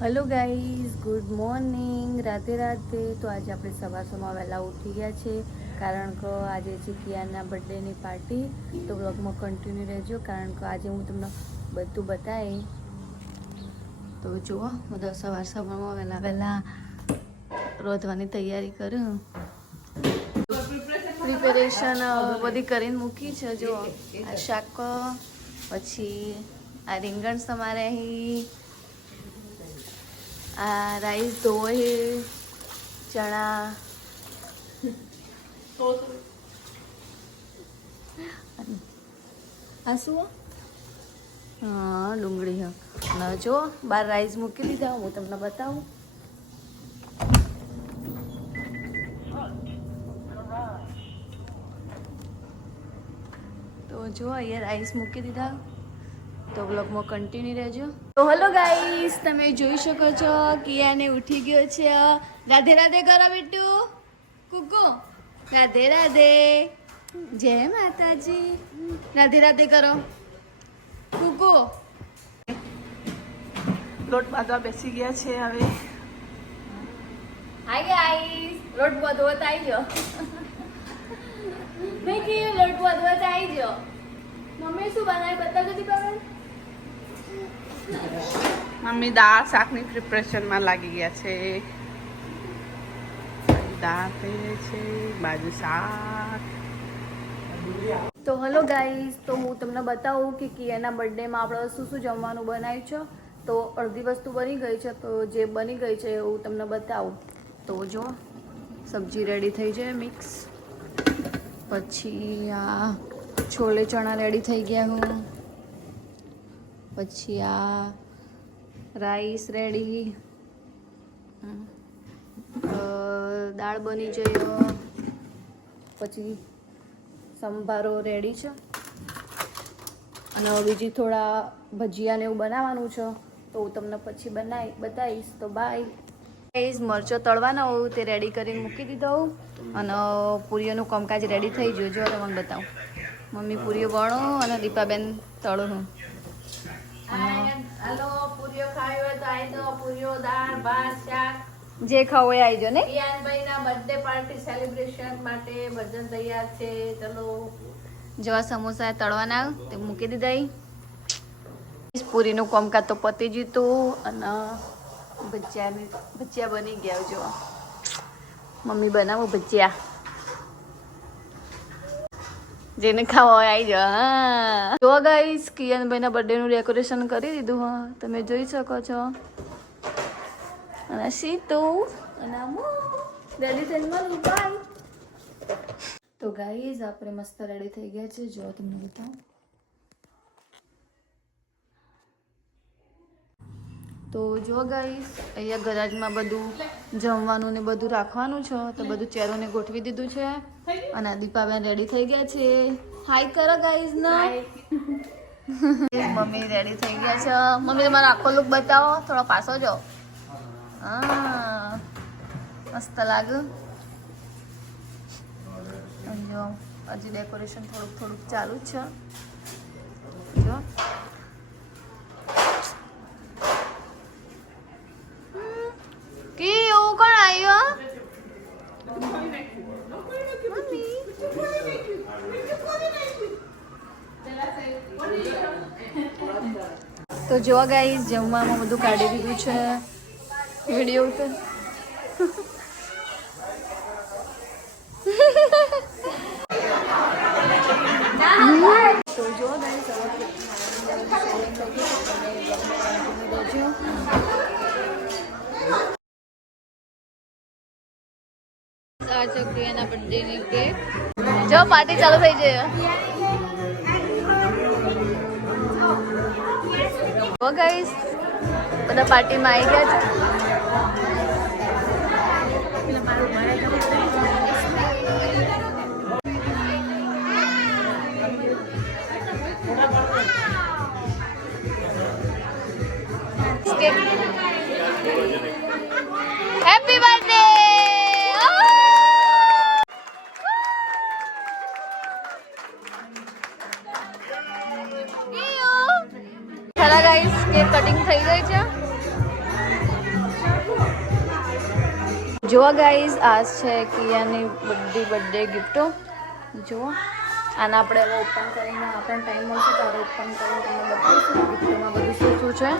Hello guys, good morning, Radhe Radhe. તો આજે આપણે સવારમાં વહેલા ઉઠી ગયા છે કારણ કે આજે છે કિયાના બર્થડેની પાર્ટી. તો બ્લોગમાં કન્ટિન્યુ રહેજો કારણ કે આજે હું તમને બધું બતાવી. તો જુઓ, બધા સવારમાં વહેલા રોધવાની તૈયારી કરું. પ્રિપેરેશન બધી કરીને મૂકી છે. જો આ શાક, પછી આ રીંગણ સમારે અહીં, આ રાઈસ ધોઈ, ચણા, આ શું? હા, ડુંગળી. હા, જો બાર રાઈસ મૂકી દીધા. હું તમને બતાવું. તો જો અહીંયા રાઈસ મૂકી દીધા. તો બ્લોગમાં કન્ટિન્યુ રહેજો. તો હેલો ગાઈસ, તમે જોઈ શકો છો કિયાને ઉઠી ગયો છે. રાધે રાધે કરો બેટુ. કુકુ રાધે રાધે, જય માતાજી. રાધે રાધે કરો કુકુ. લોટ બાંધવા બેસી ગયા છે હવે. હાય ગાઈસ, લોટ બાંધવા આવી ગયો. મેં કીધું લોટ બાંધવા આવી ગયો. મમ્મી શું બનાવી બતાવજો દીપાબેન. મમ્મી દાળ શાકની પ્રિપરેશનમાં લાગી ગયા છે. દાળ થઈ રહી છે, બાજુ શાક. તો હેલો ગાઈઝ, તો હું તમને બતાવું કે કિયાના બર્થડેમાં આપણે શું શું જમવાનું બનાવ્યું છે. તો અડધી વસ્તુ બની ગઈ છે, તો જે બની ગઈ છે હું તમને બતાવું. તો જો સબ્જી રેડી થઈ છે મિક્સ. પછી આ છોલે ચણા રેડી થઈ ગયા હું. પછી આ રાઈસ રેડી, દાળ બની જઈ, પછી સંભારો રેડી છે. અને બીજી થોડા ભજીયા ને એવું બનાવવાનું છે, તો હું તમને પછી બતાવીશ. તો બાય ગાઈસ. મરચો તળવાના હોય તે રેડી કરીને મૂકી દીધો. અને પૂરીઓનું કામકાજ રેડી થઈ ગયું. જો તમને બતાવું. મમ્મી પૂરીઓ વણો અને દીપાબેન તળો હું. હાલો, પૂરીઓ ખાવી હોય તો આઈ દો. પૂરીઓ, દાળ, ભાત, શાક. જે ખાવ એ આવી જાઓ ને. કિયાનભાઈ ના બર્થડે પાર્ટી સેલિબ્રેશન માટે ભજન તૈયાર છે. ચલો. જેવા સમોસા તળવાના તે મૂકી દીધા. પૂરીનું કામકાજ તો પતી જીતું. અને ભજીયા બની ગયા. જો મમ્મી બનાવો ભજીયા. જેને ખાવા હોય આવી જાઓ. હા, જો ગાઈસ, કિયાનભાઈના બર્થડેનું ડેકોરેશન કરી દીધું. હા, તમે જોઈ શકો છો. અને સીતુ અને રેડી થઈને મળું. બાય. તો ગાઈઝ, આપણે મસ્ત રેડી થઈ ગયા છે. જો તમને બતાવું. તો જો ગાઈઝ, અહીંયા ગરાજમાં બધું જમવાનું ને બધું રાખવાનું છે. તો બધું ચેરોને ગોઠવી દીધું છે. અને દીપાબેન રેડી થઈ ગયા છે. હાય કરો ગાઈઝ ને. મમ્મી રેડી થઈ ગયા છે. મમ્મી તમારો આખો લુક બતાવો, થોડો પાછો જો. હા, મસ્ત લાગે. જો હજી ડેકોરેશન થોડુંક ચાલુ જ છે. જો એવું કોણ આવ્યો? તો જો ગાઈસ, જમવામાં બધું કાઢી દીધું છે. વિડીયો ઉતર. તો જો ગાઈસ, જો પાર્ટી ચાલુ થઈ જાય. ગાઈસ, બધા પાર્ટીમાં આવી ગયા છે. Happy birthday. ખરા ગાઈસ, કેક કટિંગ થઈ ગઈ છે. જોવા ગાઈઝ આ છે કિયાની બધી બર્થડે ગિફ્ટો જુઓ. આને આપણે હવે ઓપન કરીને આપણને ટાઈમ મળશે ત્યારે ઓપન કરીને તમને બતાવીશું ગિફ્ટોમાં બધું શું શું છે.